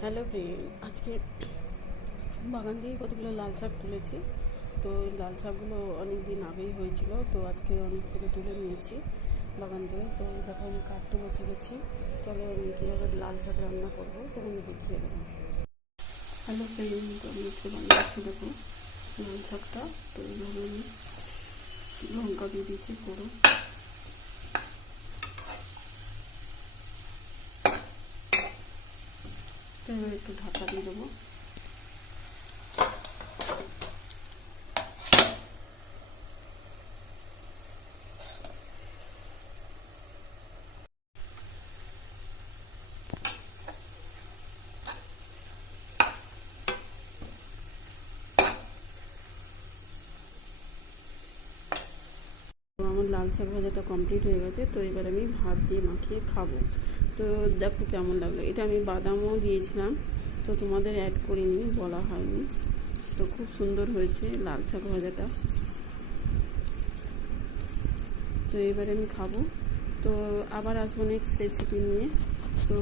Hello friend, আজকে বাগান থেকে কতগুলো লাল শাক তুলেছি। তো এই লাল শাকগুলো অনেক দিন আগেই হয়েছিল, তো আজকে অনেকগুলো তুলে নিয়েছি বাগান থেকে। তো দেখো আমি কাটতে বসে গেছি। চলো আমি কীভাবে লাল শাক রান্না করবো তোমাকে দেখিয়ে দেবো। হ্যালো ফ্রেন্ড, তো আমি আজকে বানিয়েছি দেখো লাল শাকটা। তো এইভাবে আমি লঙ্কা দিয়ে দিয়েছি পুরো। তো এবার একটু ঢাকা দিয়ে দেবো। তো আমার লাল শাক ভাজাটা কমপ্লিট হয়ে গেছে। তো এবার আমি ভাত দিয়ে মাখিয়ে খাবো। তো দেখো কেমন লাগলো। এটা আমি বাদামও দিয়েছিলাম, তো তোমাদের অ্যাড করিনি, বলা হয়নি। তো খুব সুন্দর হয়েছে লাল শাক ভাজাটা। তো এবারে আমি খাবো। তো আবার আসবো নেক্সট রেসিপি নিয়ে। তো